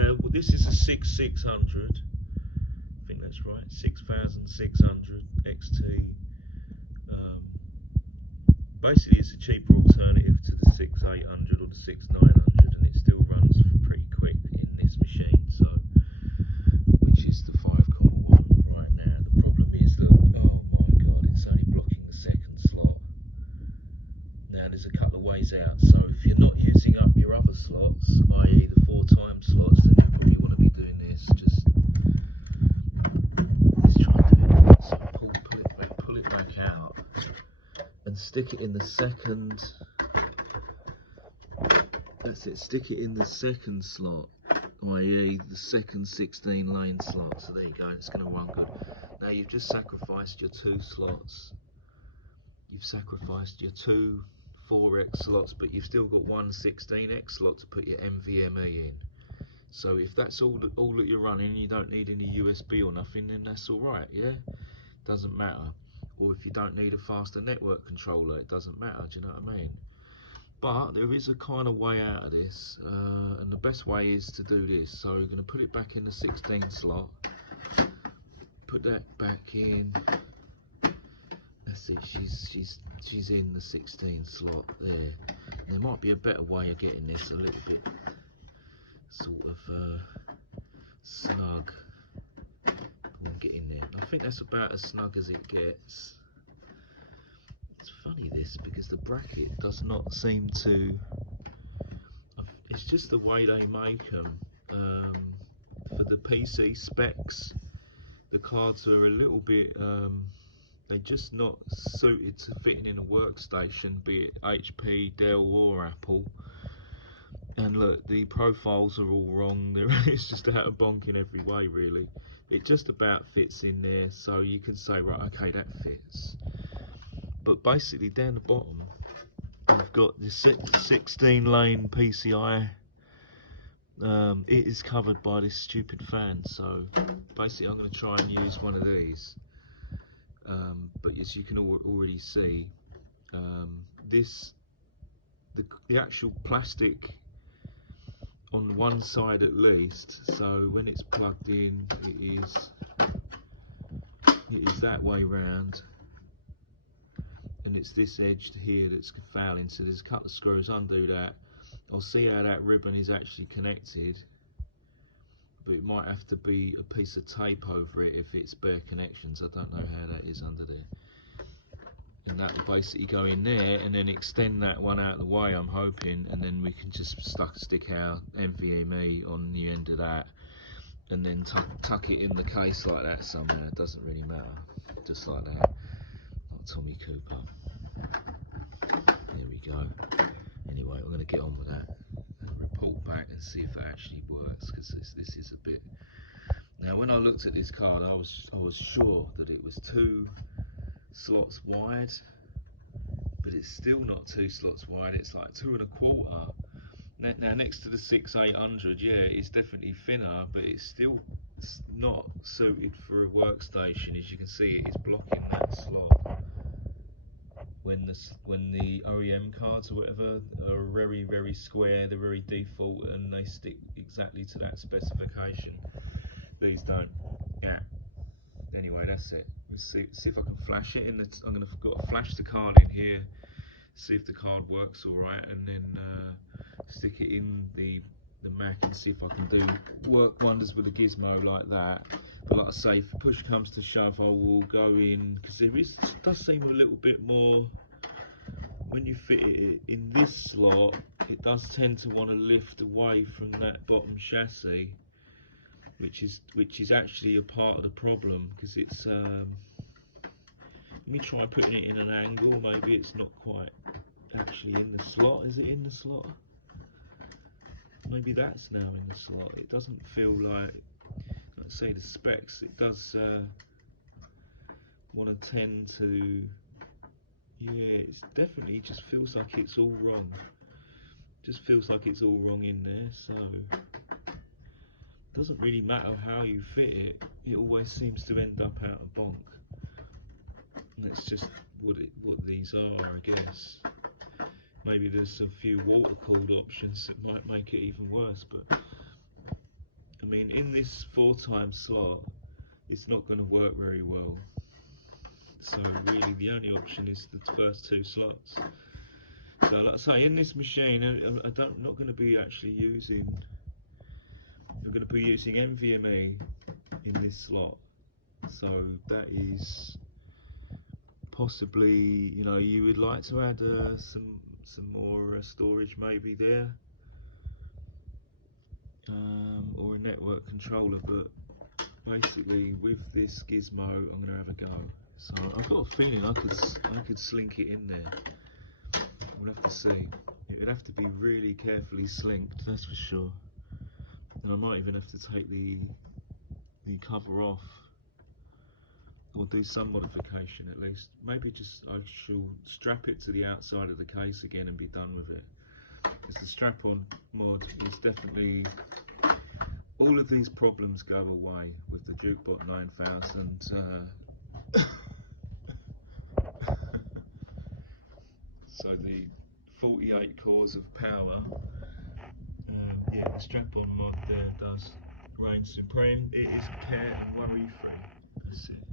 Now, well, this is a 6600. I think that's right, 6600 XT. Basically, it's a cheaper alternative to the 6800 or the 6900, and it still runs pretty quick in this machine. So, which is the 5.1 right now. The problem is that, oh my god, it's only blocking the second slot. Now there's a couple of ways out. So if you're not using up your other slots, i.e. the 4-time slots, then you probably want to be doing this. Just let's try and do it. So pull it back out, and stick it in the second. That's it. Stick it in the second slot, i.e. the second 16 lane slot. So there you go. It's going to run good. Now you've just sacrificed your 2 slots. You've sacrificed your 2 4x slots, but you've still got one 16x slot to put your NVMe in. So if that's all that you're running, you don't need any USB or nothing, then that's all right. Yeah, doesn't matter. Or if you don't need a faster network controller, it doesn't matter. Do you know what I mean? But there is a kind of way out of this, and the best way is to do this. So you're going to put it back in the 16 slot. Put that back in. That's it. She's in the 16 slot there. And there might be a better way of getting this a little bit sort of snug. Come on, get in there. I think that's about as snug as it gets. It's funny this, because the bracket does not seem to. It's just the way they make them. For the PC specs, the cards are a little bit. They're just not suited to fitting in a workstation, be it HP, Dell or Apple. And look, the profiles are all wrong. It's just out of bonk in every way, really. It just about fits in there, so you can say, right, okay, that fits. But basically down the bottom, I've got the 16 lane PCI. It is covered by this stupid fan, so basically I'm going to try and use one of these. But as you can already see, the actual plastic on one side at least, so when it's plugged in, it is that way round, and it's this edge here that's fouling. So there's a couple of screws. Undo that. I'll see how that ribbon is actually connected, but it might have to be a piece of tape over it if it's bare connections. I don't know how that is under there. And that will basically go in there and then extend that one out of the way, I'm hoping, and then we can just stick our NVMe on the end of that, and then tuck it in the case like that somehow. It doesn't really matter, just like that, like Tommy Cooper. There we go. Anyway, I'm going to get on with that and report back and see if it actually works, because this is a bit. Now, when I looked at this card, I was sure that it was 2 slots wide, but it's still not 2 slots wide. It's like 2 1/4. Now next to the 6800, yeah, it's definitely thinner, but it's not suited for a workstation. As you can see, it is blocking that slot. When the OEM cards or whatever are very, very square, they're very default, and they stick exactly to that specification. These don't. Yeah. Anyway, that's it. Let's see if I can flash it. I'm going to flash the card in here, see if the card works all right, and then stick it in the Mac and see if I can do work wonders with a gizmo like that. But like I say, if push comes to shove, I will go in, because it does seem a little bit more. When you fit it in this slot, it does tend to want to lift away from that bottom chassis, which is actually a part of the problem, because it's let me try putting it in an angle. Maybe it's not quite actually in the slot. Is it in the slot? Maybe that's now in the slot. It doesn't feel like, let's say the specs, it does want to tend to, yeah, it's definitely just feels like it's all wrong. Just feels like it's all wrong in there. So doesn't really matter how you fit it, it always seems to end up out of bonk. And that's just what these are, I guess. Maybe there's a few water-cooled options that might make it even worse, but I mean, in this 4-time slot, it's not going to work very well. So really the only option is the first 2 slots. So like I say, in this machine, I'm not going to be actually using, I'm going to be using NVMe in this slot. So that is possibly, you know, you would like to add some more storage maybe there, or a network controller, but basically with this gizmo I'm going to have a go. So I've got a feeling I could slink it in there. We'll have to see. It would have to be really carefully slinked, that's for sure. And I might even have to take the cover off, or do some modification at least. Maybe just I shall strap it to the outside of the case again and be done with it. Because the strap-on mod is definitely, all of these problems go away with the Jukebot 9000. So the 48 cores of power, yeah, the strap-on mod there does reign supreme. It is care and worry free. That's it.